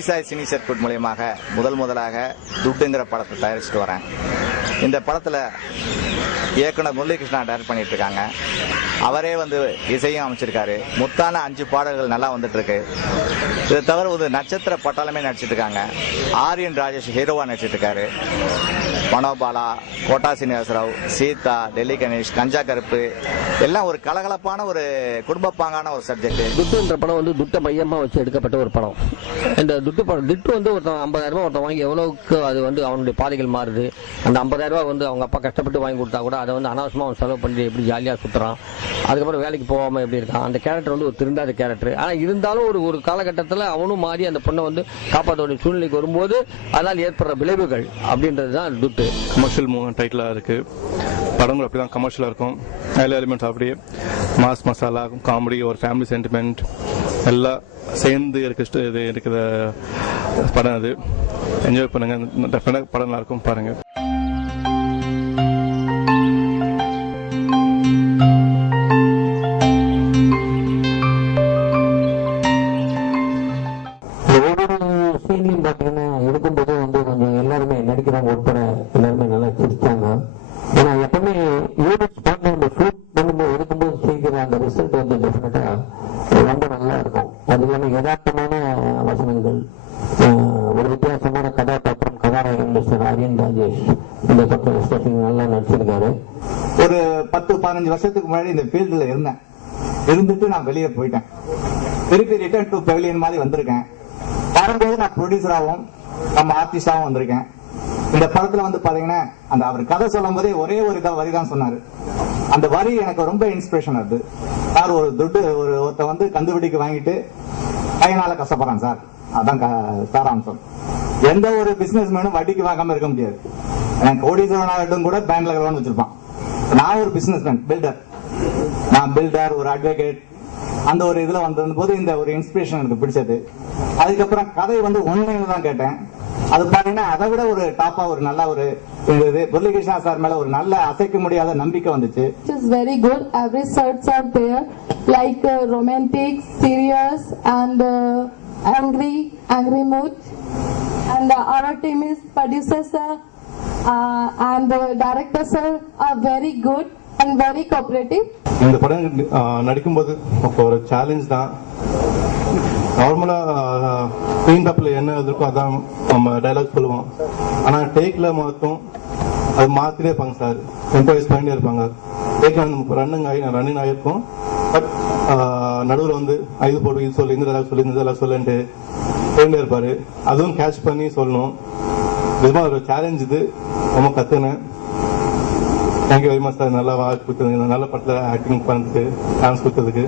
Sri Sai cine circuit மூலியமாக முதலாக துட்டுங்கிற படத்தை தயாரிச்சுட்டு வரேன். இந்த படத்துல இயக்குனர் முரளிகிருஷ்ணா டைரக்ட் பண்ணிட்டு இருக்காங்க. அவரே இசையும் அமைச்சிருக்காரு. முத்தான 5 பாடல்கள் நல்லா வந்துட்டு இருக்கு. இதை தவிர ஒரு நட்சத்திர பட்டாளமே நடிச்சிட்டு இருக்காங்க. ஆரியன் ராஜேஷ் ஹீரோவா நடிச்சிட்டு இருக்காரு. மனோபாலா, கோட்டா சீனிவாசராவ், சீதா, டெல்லி கணேஷ், கஞ்சா கருப்பு எல்லாம் ஒரு கலகலப்பான ஒரு குடும்பப்பாங்கான ஒரு சப்ஜெக்ட். துட்டுன்ற படம் துட்ட மையமா வச்சு எடுக்கப்பட்ட ஒரு படம். இந்த துட்டு படம் துட்டு ஒருத்தன் 50,000 ரூபாய் ஒருத்தன் வாங்கி எவ்வளவுக்கு அது அவனுடைய பாதைகள் மாறுது. அந்த 50,000 ரூபாய் அவங்க அப்பா கஷ்டப்பட்டு வாங்கி கொடுத்தா கூட அதை அனாவசியமா அவன் செலவு பண்ணி எப்படி ஜாலியா சுத்துறான். அதுக்கப்புறம் வேலைக்கு போகாம எப்படி இருக்கான். அந்த கேரக்டர் ஒரு திருந்தாத கேரக்டர். ஆனா இருந்தாலும் ஒரு காலகட்டத்தில் அவனும் மாறி அந்த பொண்ணை காப்பாற்ற வேண்டிய சூழ்நிலைக்கு வரும்போது அதனால் ஏற்படுற விளைவுகள் அப்படின்றது தான் துட்டு. கமர்ஷியல் டைட்டிலா இருக்கு. படங்கள் அப்படிதான் கமர்ஷியலா இருக்கும். எல்லா எலிமெண்ட்ஸ் அப்படியே மாஸ் மசாலா, காமெடி, ஒரு ஃபேமிலி சென்டிமெண்ட் எல்லாம் சேர்ந்து இருக்கிற படம். அது என்ஜாய் பண்ணுங்க. டெஃபினட்டா படம் நல்லா இருக்கும், பாருங்க. எடுக்கும்போது கொஞ்சம் எல்லாருமே நடிக்கிறவங்க உட்பட எல்லாருமே நல்லா சிரிச்சாங்க. ஏன்னா எப்பவுமே யூனிட்ஸ் பண்ண ஷூட் பண்ணும்போது எடுக்கும்போது செய்கிற அந்த ரிசல்ட் டெஃபினட்டா ரொம்ப நல்லா இருக்கும். அது இல்லாமல் யதார்த்தமான வசனங்கள், ஒரு வித்தியாசமான கதாபாத்திரம், கதாநாயகன் மிஸ்டர் ஆரியன் ராஜேஷ் இந்த பக்கம் நல்லா நடிச்சிருக்காரு. ஒரு 10-15 வருஷத்துக்கு முன்னாடி இந்த ஃபீல்டுல இருந்துட்டு நான் வெளியே போயிட்டேன். திருப்பி ரிட்டர்ன் டு பெவிலியன் மாதிரி வந்திருக்கேன். வரும்போது நான் ப்ரொடியூசராகவும் நம்ம ஆர்டிஸ்டாகவும் வந்திருக்கேன். இந்த படத்துல பாத்தீங்கன்னா அவர் கதை சொல்லும் போதே ஒரே ஒரு வரி தான் சொன்னாரு. அந்த வரி எனக்கு ரொம்ப இன்ஸ்பிரேஷன் ஆகுது. சார், ஒரு துட்டு ஒருத்த கந்துவட்டிக்கு வாங்கிட்டு கையினால கஷ்டப்படுறான் சார். அதான் சாராம்சம். எந்த ஒரு பிசினஸ் மேனும் வட்டிக்கு வாங்காம இருக்க முடியாது. எனக்கு கோடீஸ்வரன் ஆகட்டும் கூட பேங்க்ல லோன் வச்சிருப்பான். நான் ஒரு பிசினஸ் மேன், நான் பில்டர், ஒரு அட்வொகேட். அந்த ஒரு இதுல போது இந்த ஒரு இன்ஸ்பிரேஷன் எனக்கு பிடிச்சது. அதுக்கப்புறம் கதை ஒன்லைன்ல தான் கேட்டேன். அது பாத்தீங்கன்னா அதை விட ஒரு டாப்பா ஒரு நல்ல ஒரு முரளிகிருஷ்ணா சார் மேல ஒரு நல்ல அசைக்க முடியாத நம்பிக்கை வந்துச்சு. It is very good. Every sorts are there, like romantic, serious, and angry mood. And our team is producers and directors are very good and very cooperative. இந்த படம் நடிக்கும்போது ஒரு சேலஞ்ச் தான். நார்மலா ஸ்கிரீன் டாப்ல என்ன இருக்கோ அதான் நம்ம டைலாக் சொல்லுவோம். ஆனா டேக்ல மட்டும் அது மாத்திரே இருப்பாங்க சார். இம்ப்ரவைஸ் பண்ணிட்டே இருப்பாங்க. டேக்ல ரன்னிங் ஆகிருக்கும். பட் நடுவில் இது போட்டு இது சொல்லி இந்த டைலாக் சொல்லிட்டு போயிட்டே இருப்பாரு. அதுவும் கேட்ச் பண்ணி சொல்லணும். இதுமா ஒரு சேலஞ்ச். இது ரொம்ப கத்துனேன். Thank you very much sir. நல்லா வாட்ச் கொடுத்ததுக்கு, நல்ல படத்துல ஆக்டிங் பண்ணதுக்கு, டான்ஸ் கொடுத்ததுக்கு.